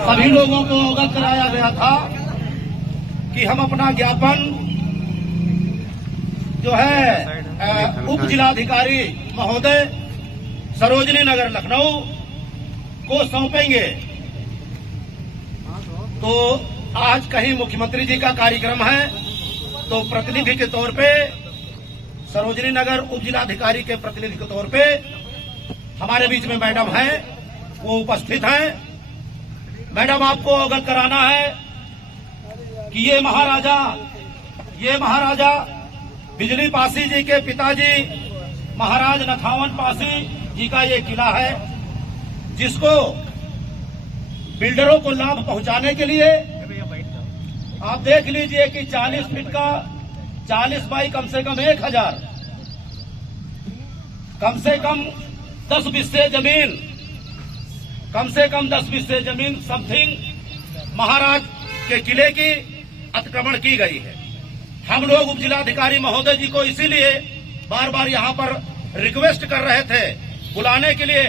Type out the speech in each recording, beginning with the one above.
सभी लोगों को अवगत कराया गया था कि हम अपना ज्ञापन जो है उप जिलाधिकारी महोदय सरोजनी नगर लखनऊ को सौंपेंगे। तो आज कहीं मुख्यमंत्री जी का कार्यक्रम है, तो प्रतिनिधि के तौर पे सरोजनी नगर उप जिलाधिकारी के प्रतिनिधि के तौर पे हमारे बीच में मैडम हैं, वो उपस्थित हैं। मैडम, आपको अवगत कराना है कि ये महाराजा बिजली पासी जी के पिताजी महाराज नथावन पासी जी का ये किला है, जिसको बिल्डरों को लाभ पहुंचाने के लिए आप देख लीजिए कि 40 फीट का 40 बाई कम से कम 1000, कम से कम 10 बिस्से जमीन, कम से कम 10 बिस्से जमीन समथिंग महाराज के किले की अतिक्रमण की गई है। हम लोग उप जिलाधिकारी महोदय जी को इसीलिए बार बार यहाँ पर रिक्वेस्ट कर रहे थे बुलाने के लिए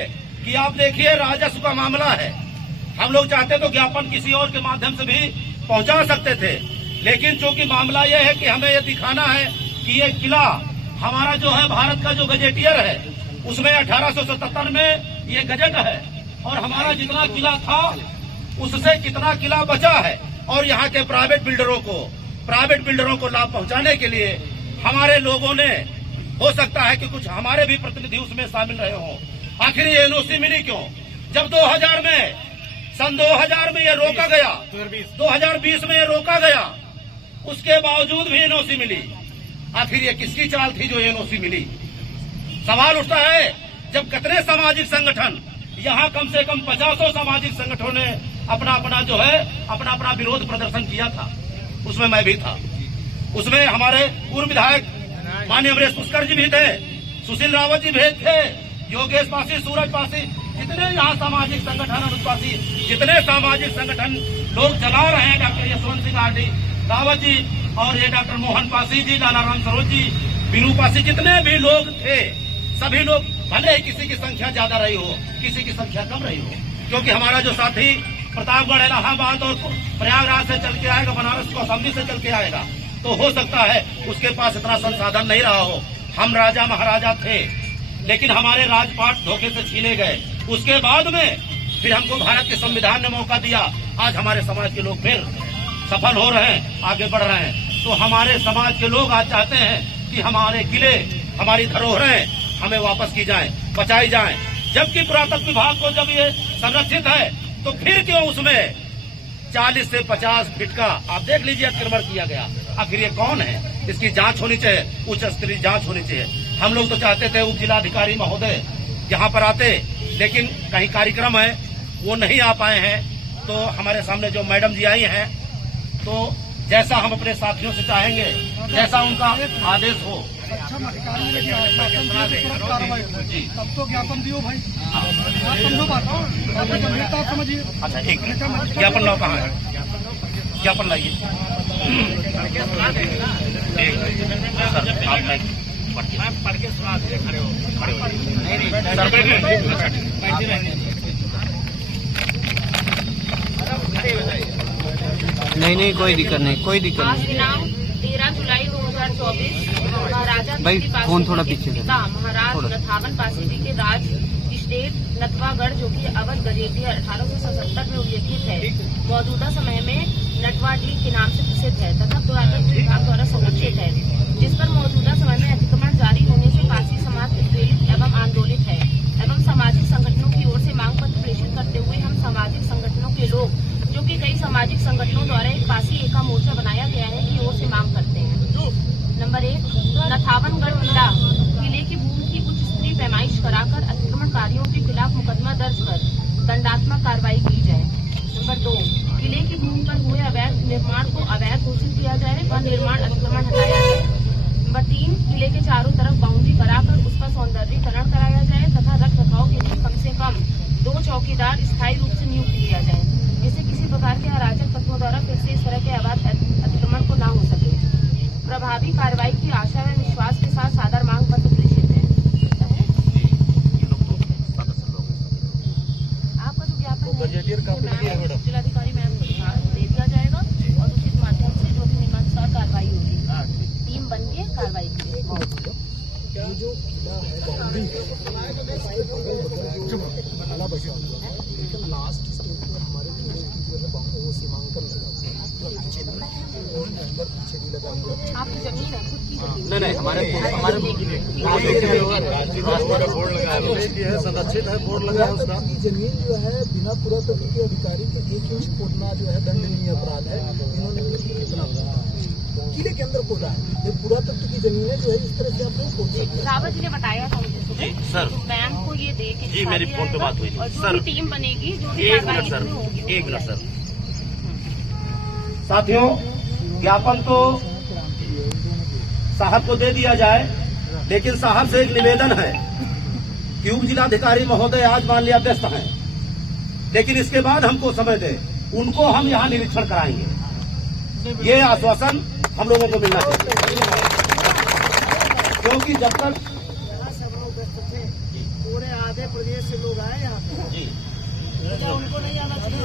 कि आप देखिए राजस्व का मामला है। हम लोग चाहते तो ज्ञापन किसी और के माध्यम से भी पहुंचा सकते थे, लेकिन चूंकि मामला यह है कि हमें यह दिखाना है कि ये किला हमारा जो है भारत का जो गजेटियर है उसमें 1877 में ये गजट है और हमारा जितना किला था उससे कितना किला बचा है। और यहाँ के प्राइवेट बिल्डरों को लाभ पहुंचाने के लिए हमारे लोगों ने, हो सकता है कि कुछ हमारे भी प्रतिनिधि उसमें शामिल रहे हों। आखिर ये एनओसी मिली क्यों? जब 2000 में सन 2000 में ये रोका गया, 2020 में ये रोका गया, उसके बावजूद भी एनओसी मिली। आखिर ये किसकी चाल थी जो एनओसी मिली? सवाल उठता है जब कितने सामाजिक संगठन, यहाँ कम से कम 50 सामाजिक संगठनों ने अपना विरोध प्रदर्शन किया था। उसमें मैं भी था। उसमें हमारे पूर्व विधायक माननीय अमरेश पुष्कर जी भी थे, सुशील रावत जी भी थे, योगेश पासी, सूरज पासी, जितने यहाँ सामाजिक संगठन, अनुज पासी, जितने सामाजिक संगठन लोग चला रहे हैं, डॉक्टर यशवंत सिंह आरडी रावत जी और ये डॉक्टर मोहन पासी जी, लालाराम सरोज जी, बिनू पासी, जितने भी लोग थे, सभी लोग, भले ही किसी की संख्या ज्यादा रही हो, किसी की संख्या कम रही हो, क्योंकि हमारा जो साथी प्रतापगढ़, इलाहाबाद और प्रयागराज से चल के आएगा, बनारस कौशाम्बी से चल के आएगा, तो हो सकता है उसके पास इतना संसाधन नहीं रहा हो। हम राजा महाराजा थे, लेकिन हमारे राजपाट धोखे से छीने गए। उसके बाद में फिर हमको भारत के संविधान ने मौका दिया। आज हमारे समाज के लोग फिर सफल हो रहे हैं, आगे बढ़ रहे हैं। तो हमारे समाज के लोग आज चाहते हैं कि हमारे किले, हमारी धरोहरें हमें वापस की जाएं, बचाई जाएं। जबकि पुरातत्व विभाग को जब ये संरक्षित है, तो फिर क्यों उसमें 40 से 50 फीट का आप देख लीजिए अतिक्रमण किया गया? आखिर ये कौन है? इसकी जांच होनी चाहिए, उच्च स्तरीय जांच होनी चाहिए। हम लोग तो चाहते थे उप जिलाधिकारी महोदय यहाँ पर आते, लेकिन कहीं कार्यक्रम है वो नहीं आ पाए हैं। तो हमारे सामने जो मैडम जी आई हैं, तो जैसा हम अपने साथियों से चाहेंगे, जैसा उनका आदेश हो। तब तो ज्ञापन दियो भाई, समझो बात, गंभीरता समझिए। अच्छा, एक ज्ञापन लाओ, कहाँ है ज्ञापन? लाइए। पढ़ के सुना दे, खड़े हो। नहीं, कोई दिक्कत नहीं, कोई दिक्कत नहीं। दिनांक 13 जुलाई 2024 महाराजा भाई फोन थोड़ा पीछे कर। महाराज नथावन पासी जी के राज स्टेट नटवागढ़, जो कि अवध गजेटियर 1877 में उल्लेखित है, मौजूदा समय में नटवाडी के नाम से प्रसिद्ध है तथा पुरातत्व विभाग द्वारा संरक्षित है, जिस पर मौजूदा समय में अतिक्रमण जारी होने से पासी समाज उत्पीड़ित एवं आंदोलित है एवं सामाजिक संगठनों की ओर से मांग पत्र प्रेषित करते हुए हम सामाजिक संगठनों के लोग, जो कि कई सामाजिक संगठनों द्वारा एक पासी एका मोर्चा बनाया गया है, की ओर से मांग करते हैं। नंबर 1, नथावनगढ़ किले की भूमि की उच्च स्तरीय पैमाइश कराकर अतिक्रमणकारियों के खिलाफ मुकदमा दर्ज कर दंडात्मक कार्रवाई की जाए। नंबर 2, किले की भूमि पर हुए अवैध निर्माण को अवैध घोषित किया जाए व निर्माण अतिक्रमण हटाया जाए। नंबर 3, किले के चारों तरफ बाउंड्री कराकर उसका सौंदर्यीकरण कराया जाए तथा रख रखाव के लिए कम से कम 2 चौकीदार स्थायी रूप से नियुक्त किया जाए, जिससे किसी प्रकार के अराजक तत्वों द्वारा फिर से इस तरह के अवैध अतिक्रमण को न हो सके। प्रभावी कार्रवाई की आशा व विश्वास के साथ सादर मांग पत्र प्रेषित है। आपका जो ज्ञापन है उप जिलाधिकारी मैम को दे दिया जाएगा और उचित माध्यम से जो भी नियमानुसार कार्रवाई होगी, टीम बन के कार्रवाई करेगी। ये जो बाउंड्री है लास्ट स्टेज में हमारे जो है बाउंड्री वो सीमांकन लगा अंदर पीछे भी लगा हुआ है। आपकी जमीन है, खुद की जमीन नहीं हमारे संरक्षित है, बोर्ड लगा है उसका। जमीन जो है बिना पुरातत्व के अधिकारी को 1 इंच खोदना जो है दंडनीय अपराध है। इन्होंने कितना किले के अंदर खोदा है, ये पुरातत्व की जमीन है जो है इस तरह से आप नहीं खोद सकते। रावत जी ने बताया था मुझे सुबह, सर। तो मैम को ये दे के जी, मेरी फोन पे बात हुई थी। और जो सर, भी टीम बनेगी, जो भी एक मिनट कार्रवाई सर, इसमें होगी, एक मिनट सर। साथियों, ज्ञापन तो साहब को दे दिया जाए, लेकिन साहब से एक निवेदन है कि उप जिलाधिकारी महोदय आज मान लिया व्यस्त हैं, लेकिन इसके बाद हमको समय दे, उनको हम यहाँ निरीक्षण कराएंगे। ये आश्वासन हम लोगों को मिलना चाहिए, क्योंकि जब तक पूरे आधे प्रदेश से लोग आए यहाँ पे, जी क्या उनको नहीं आना चाहिए?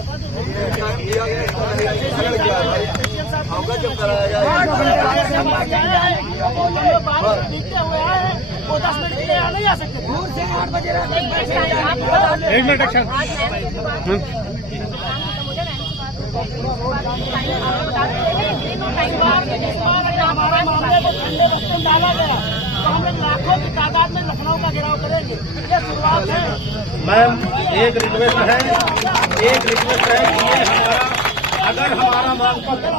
वो 10 मिनट के लिए आ नहीं आ सकते। 1 मिनट अच्छा हमारे मामले को ठंडे बस्ते में डाला गया तो हम लोग लाखों की तादाद में लखनऊ का घेराव करेंगे। ये शुरुआत है। मैम, एक रिक्वेस्ट है कि ये हमारा, अगर हमारा मांग पत्र,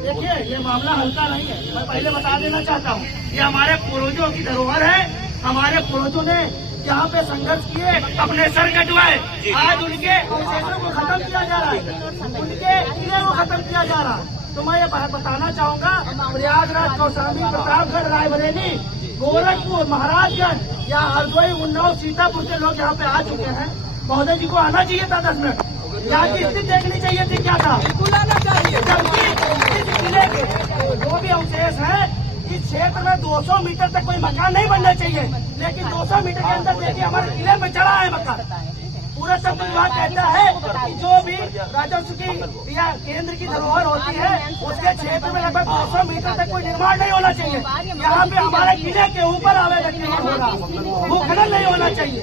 देखिए ये मामला हल्का नहीं है, मैं पहले बता देना चाहता हूँ। ये हमारे पूर्वजों की धरोहर है। हमारे पूर्वजों ने यहाँ पे संघर्ष किए, अपने सर कटवाए, आज उनके अवशेषों को खत्म किया जा रहा है, उनके किले को खत्म किया जा रहा है। तो मैं ये बताना चाहूँगा, प्रयागराज, कौशाम्बी, प्रतापगढ़, रायबरेली, गोरखपुर, महाराजगंज या हरदोई, उन्नाव, सीतापुर के लोग यहाँ पे आ चुके हैं। महोदय जी को आना चाहिए था 10 मिनट, यहाँ की स्थिति देखनी चाहिए थी क्या था, बिल्कुल आना चाहिए। जबकि इस किले के जो भी अवशेष है, इस क्षेत्र में 200 मीटर तक कोई मकान नहीं बनना चाहिए, लेकिन 200 मीटर के अंदर देखिए हमारे किले में चढ़ा है मकान। पूरा तत्व विभाग कहता है कि जो भी राजस्व की या केंद्र की धरोहर होती है, उसके क्षेत्र में लगभग 200 मीटर तक कोई निर्माण नहीं होना चाहिए। यहाँ पे हमारे किले के ऊपर अवैध निर्माण हो रहा, भूखंडन नहीं होना चाहिए।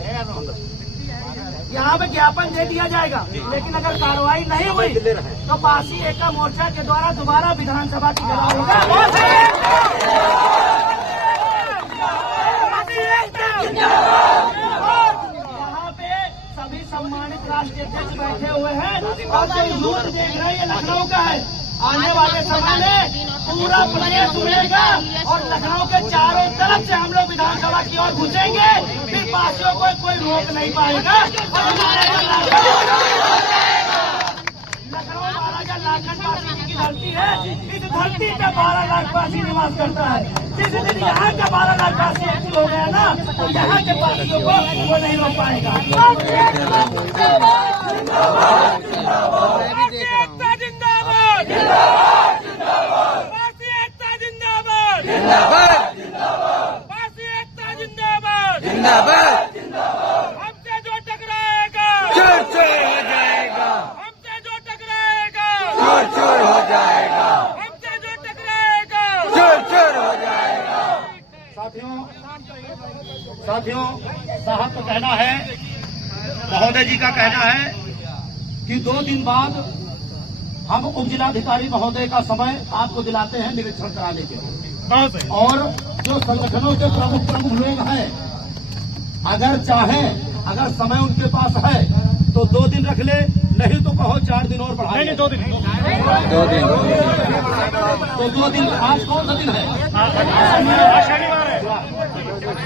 यहाँ पे ज्ञापन दे दिया जाएगा, लेकिन अगर कार्रवाई नहीं हुई तो पासी एकता मोर्चा के द्वारा दोबारा विधानसभा की घेराव होगा। यहाँ पे सभी सम्मानित राष्ट्रीय अध्यक्ष बैठे हुए हैं और जो यूथ देख रहे हैं ये लखनऊ का है। आने वाले समय में पूरा प्रदेश उड़ेगा और लखनऊ के चारों तरफ से हम लोग विधानसभा की ओर घुसेंगे, फिर पासियों को कोई रोक नहीं पाएगा। लखनऊ महाराजा लाखन पासी जी की धरती है, इस धरती पे 12 लाख पासी निवास करता है। जिस दिन यहाँ का 12 लाख पासी एक्टिव हो गया ना, तो यहाँ के पासियों को वो नहीं रोक पाएगा। हमसे जो टकराएगा चोर चोर हो जाएगा, हमसे जो टकराएगा चोर चोर हो जाएगा, हमसे जो टकराएगा चोर चोर हो जाएगा। साथियों, साहब का कहना है, महोदय जी का कहना है कि 2 दिन बाद हम उप जिलाधिकारी महोदय का समय आपको दिलाते हैं निरीक्षण कराने के लिए। और जो संगठनों के प्रमुख लोग हैं, अगर चाहें, अगर समय उनके पास है तो 2 दिन रख ले, नहीं तो कहो 4 दिन और बढ़ाएं। नहीं, 2 दिन। 2 दिन। तो 2 दिन। आज कौन सा दिन है? शनिवार